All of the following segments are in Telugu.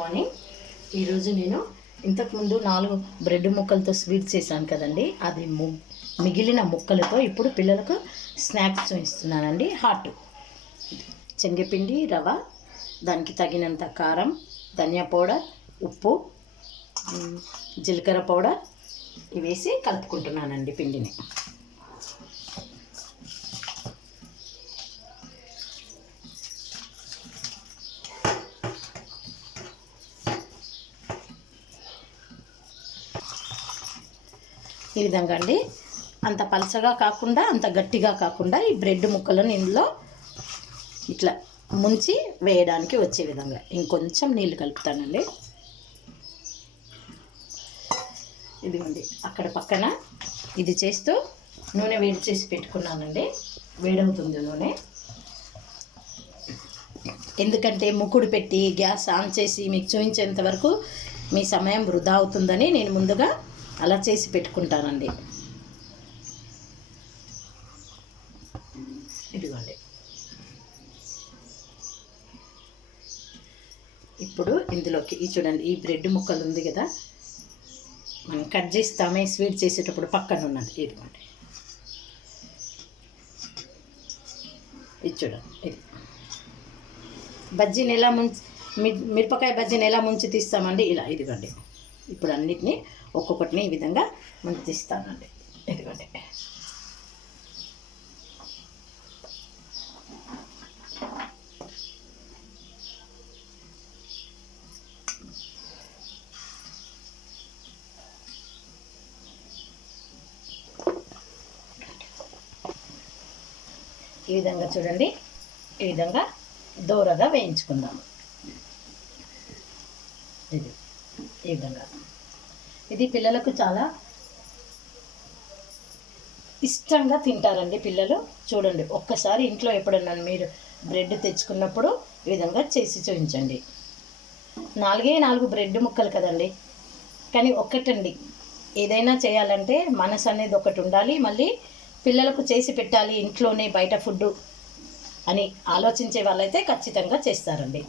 మార్నింగ్. ఈరోజు నేను ఇంతకుముందు 4 బ్రెడ్ ముక్కలతో స్వీట్ చేశాను కదండి, అది మిగిలిన ముక్కలతో ఇప్పుడు పిల్లలకు స్నాక్స్ ఇస్తున్నానండి. హాట్ శనగపిండి, రవ, దానికి తగినంత కారం, ధనియా పౌడర్, ఉప్పు, జీలకర్ర పౌడర్ ఇవేసి కలుపుకుంటున్నానండి పిండిని. ఈ విధంగా అండి, అంత పలచగా కాకుండా అంత గట్టిగా కాకుండా ఈ బ్రెడ్ ముక్కలను ఇందులో ఇట్లా ముంచి వేయడానికి వచ్చే విధంగా ఇంకొంచెం నీళ్ళు కలుపుతానండి. ఇదిగోండి, అక్కడ పక్కన ఇది చేస్తూ నూనె వేడి చేసి పెట్టుకున్నానండి. వేడవుతుంది నూనె. ఎందుకంటే ముక్కుడు పెట్టి గ్యాస్ ఆన్ చేసి మీకు చూపించేంత వరకు మీ సమయం వృధా అవుతుందని నేను ముందుగా అలా చేసి పెట్టుకుంటానండి. ఇదిగోండి, ఇప్పుడు ఇందులోకి చూడండి, ఈ బ్రెడ్ ముక్కలు ఉంది కదా, మనం కట్ చేస్తామే స్వీట్ చేసేటప్పుడు పక్కన ఉన్నది. ఇదిగోండి, ఇది చూడండి, ఇది బజ్జీని ఎలా మిరపకాయ బజ్జీని ఎలా ముంచి తీస్తామండి, ఇలా. ఇదిగోండి, ఇప్పుడు అన్నిటినీ ఒక్కొక్కటిని ఈ విధంగా ముంచి తీస్తానండి. ఇదిగోండి, ఈ విధంగా చూడండి, ఈ విధంగా దూరగా వేయించుకుందాము. ఇది ఈ విధంగా, ఇది పిల్లలకు చాలా ఇష్టంగా తింటారండి పిల్లలు. చూడండి, ఒక్కసారి ఇంట్లో ఎప్పుడన్నా మీరు బ్రెడ్ తెచ్చుకున్నప్పుడు ఈ విధంగా చేసి చూపించండి. 4 బ్రెడ్ ముక్కలు కదండి, కానీ ఒక్కటండి, ఏదైనా చేయాలంటే మనసు అనేది ఒకటి ఉండాలి. మళ్ళీ పిల్లలకు చేసి పెట్టాలి, ఇంట్లోనే బయట ఫుడ్ అని ఆలోచించే వాళ్ళైతే ఖచ్చితంగా చేస్తారండి.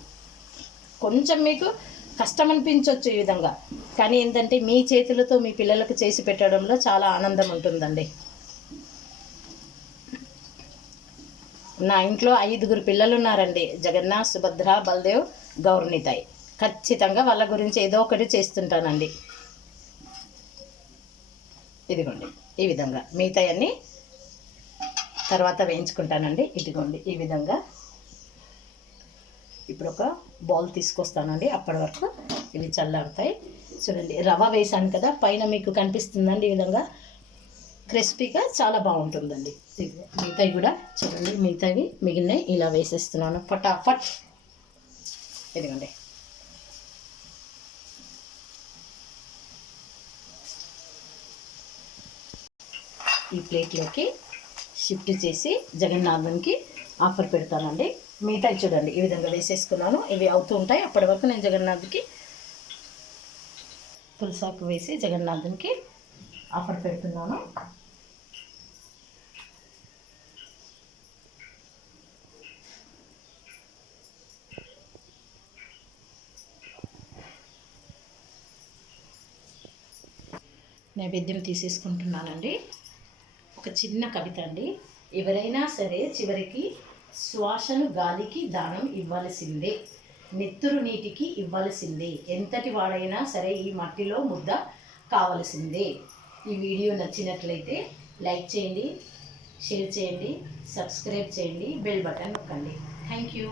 కొంచెం మీకు కష్టం అనిపించవచ్చు ఈ విధంగా, కానీ ఏంటంటే మీ చేతులతో మీ పిల్లలకు చేసి పెట్టడంలో చాలా ఆనందం ఉంటుందండి. నా ఇంట్లో 5 పిల్లలు ఉన్నారండి. జగన్నాథ్, సుభద్ర, బల్దేవ్, గౌర్నితాయ్. ఖచ్చితంగా వాళ్ళ గురించి ఏదో ఒకటి చేస్తుంటానండి. ఇదిగోండి, ఈ విధంగా మిగతాయన్నీ తర్వాత వేయించుకుంటానండి. ఇదిగోండి, ఈ విధంగా ఇప్పుడు ఒక బౌల్ తీసుకొస్తానండి. అప్పటి వరకు ఇవి చల్లారుతాయి. చూడండి, రవ వేసాను కదా, పైన మీకు కనిపిస్తుందండి. ఈ విధంగా క్రిస్పీగా చాలా బాగుంటుందండి. మిగతాయి కూడా చూడండి, మిగతావి మిగిలినవి ఇలా వేసేస్తున్నాను ఫటాఫట్. ఇదిగోండి, ఈ ప్లేట్లోకి షిఫ్ట్ చేసి జగన్నాథంకి ఆఫర్ పెడతానండి. మిగతాయి చూడండి, ఈ విధంగా వేసేసుకున్నాను. ఇవి అవుతూ ఉంటాయి. అప్పటి వరకు నేను జగన్నాథ్కి పులుసాకు వేసి జగన్నాథంకి ఆఫర్ పెడుతున్నాను. నైవేద్యం తీసేసుకుంటున్నానండి. ఒక చిన్న కవిత అండి. ఎవరైనా సరే చివరికి శ్వాసను గాలికి దానం ఇవ్వాల్సిందే, నెత్తురు నీటికి ఇవ్వాల్సిందే, ఎంతటి వాడైనా సరే ఈ మట్టిలో ముద్ద కావాల్సిందే. ఈ వీడియో నచ్చినట్లయితే లైక్ చేయండి, షేర్ చేయండి, సబ్స్క్రైబ్ చేయండి, బెల్ బటన్ నొక్కండి. Thank you.